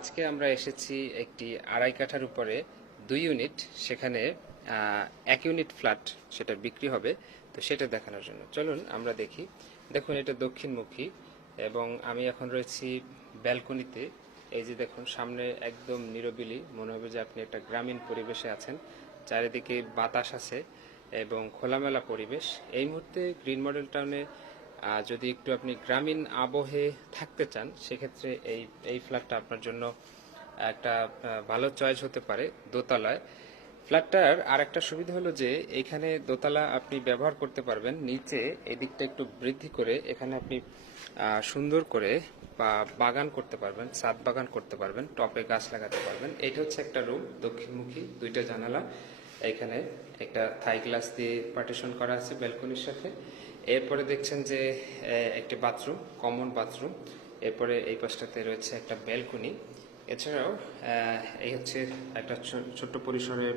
আজকে আমরা এসেছি একটি আড়াই কাঠার উপরে, দুই ইউনিট, সেখানে এক ইউনিট ফ্ল্যাট সেটা বিক্রি হবে, তো সেটা দেখানোর জন্য। চলুন আমরা দেখি। দেখুন, এটা দক্ষিণমুখী এবং আমি এখন রয়েছি ব্যালকনিতে। এই যে দেখুন, সামনে একদম নিরবিলি, মনে হবে যে আপনি একটা গ্রামীণ পরিবেশে আছেন। চারিদিকে বাতাস আছে এবং খোলামেলা পরিবেশ। এই মুহূর্তে গ্রিন মডেল টাউনে যদি একটু আপনি গ্রামীণ আবহে থাকতে চান, সেক্ষেত্রে এই এই ফ্ল্যাটটা আপনার জন্য একটা ভালো চয়েস হতে পারে দোতলায়। ফ্ল্যাটটার আর একটা সুবিধা হলো যে, এখানে দোতলা আপনি ব্যবহার করতে পারবেন, নিচে এদিকটা একটু বৃদ্ধি করে এখানে আপনি সুন্দর করে বা বাগান করতে পারবেন, ছাদ বাগান করতে পারবেন, টপে গাছ লাগাতে পারবেন। এটা হচ্ছে একটা রুম, দক্ষিণমুখী, দুইটা জানালা। এখানে একটা থাই গ্লাস দিয়ে পার্টিশন করা আছে ব্যালকনির সাথে। এরপরে দেখছেন যে একটি বাথরুম, কমন বাথরুম। এরপরে এই পাশটাতে রয়েছে একটা ব্যালকনি। এছাড়াও এই হচ্ছে একটা ছোট্ট পরিসরের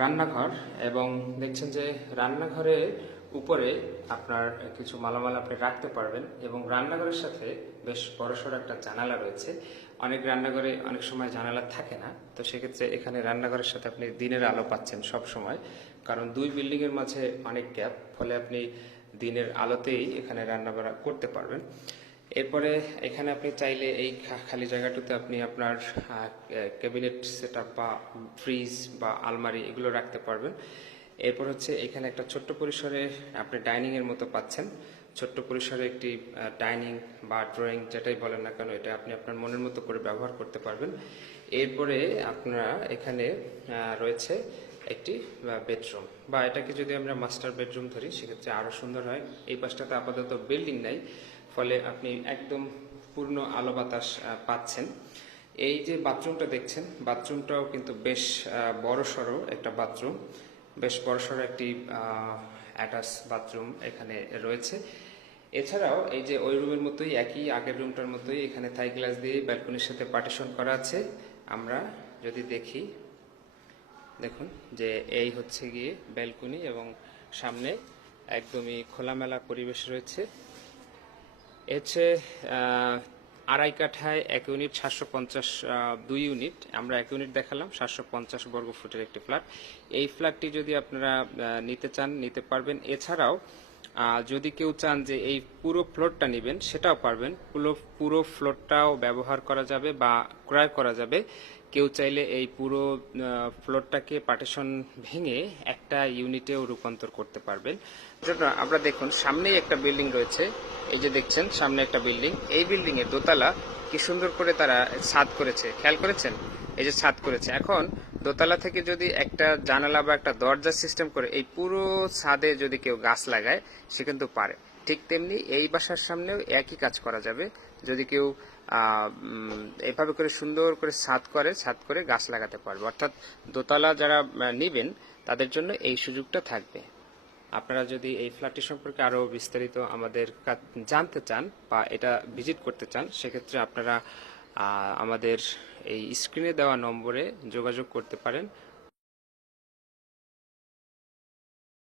রান্নাঘর এবং দেখছেন যে রান্নাঘরের উপরে আপনার কিছু মালামাল আপনি রাখতে পারবেন এবং রান্নাঘরের সাথে বেশ বড়সড় একটা জানালা রয়েছে। অনেক রান্নাঘরে অনেক সময় জানালা থাকে না, তো সেক্ষেত্রে এখানে রান্নাঘরের সাথে আপনি দিনের আলো পাচ্ছেন সব সময় কারণ দুই বিল্ডিংয়ের মাঝে অনেক গ্যাপ ফলে আপনি দিনের আলোতেই এখানে রান্না বান্না করতে পারবেন। এরপরে এখানে আপনি চাইলে এই খালি জায়গাটাতে আপনি আপনার ক্যাবিনেট সেট বা ফ্রিজ বা আলমারি এগুলো রাখতে পারবেন। এরপর হচ্ছে এখানে একটা ছোট্ট পরিসরে আপনি ডাইনিং এর মতো পাচ্ছেন। ছোট্ট পরিসরে একটি ডাইনিং বা ড্রয়িং যেটাই বলেন না কেন, এটা আপনি আপনার মনের মতো করে ব্যবহার করতে পারবেন। এরপরে আপনারা এখানে রয়েছে একটি বেডরুম বা এটাকে যদি আমরা মাস্টার বেডরুম ধরি, সেক্ষেত্রে আরও সুন্দর হয়। এই পাশটাতে আপাতত বিল্ডিং নাই, ফলে আপনি একদম পূর্ণ আলো বাতাস পাচ্ছেন। এই যে বাথরুমটা দেখছেন বাথরুমটাও কিন্তু বেশ বড় সড়ো একটা বাথরুম বেশ বড় সড়ো একটি অ্যাটাচ বাথরুম এখানে রয়েছে। এছাড়াও এই যে ওই রুমের মতোই একই আগের রুমটার মতোই এখানে থাই গ্লাস দিয়ে ব্যালকনির সাথে পার্টিশন করা আছে। আমরা যদি দেখি, দেখুন যে এই হচ্ছে গিয়ে ব্যালকনি এবং সামনে একদমই খোলামেলা পরিবেশ রয়েছে। হচ্ছে আড়াই কাঠায় এক ইউনিট, সাতশো পঞ্চাশ দুই ইউনিট। আমরা এক ইউনিট দেখালাম, সাতশো পঞ্চাশ বর্গ ফুটের একটি ফ্ল্যাট। এই ফ্ল্যাটটি যদি আপনারা নিতে চান, নিতে পারবেন। এছাড়াও যদি কেউ চান যে এই পুরো ফ্লোরটা নেবেন, সেটাও পারবেন। পুরো পুরো ফ্লোরটাও ব্যবহার করা যাবে বা ক্রয় করা যাবে। কেউ চাইলে এই পুরো ফ্লোরটাকে পার্টিশন ভেঙে একটা ইউনিটেও রূপান্তর করতে পারবেন। আমরা দেখুন, সামনেই একটা বিল্ডিং রয়েছে। এই যে দেখছেন, সামনে একটা বিল্ডিং এই বিল্ডিং এর দোতলা কি সুন্দর করে তারা ছাদ করেছে। খেয়াল করেছেন? এই যে ছাদ করেছে। এখন দোতলা থেকে যদি একটা জানালা বা একটা দরজা সিস্টেম করে এই পুরো ছাদে যদি কেউ গাছ লাগায়, সে কিন্তু পারে। ঠিক তেমনি এই বাসার সামনেও একই কাজ করা যাবে। যদি কেউ এভাবে করে সুন্দর করে ছাদ করে ছাদ করে গাছ লাগাতে পারবে। অর্থাৎ দোতলা যারা নিবেন, তাদের জন্য এই সুযোগটা থাকবে। আপনারা যদি এই ফ্ল্যাটটি সম্পর্কে আরও বিস্তারিত আমাদের জানতে চান বা এটা ভিজিট করতে চান, সেক্ষেত্রে আপনারা আমাদের এই স্ক্রিনে দেওয়া নম্বরে যোগাযোগ করতে পারেন।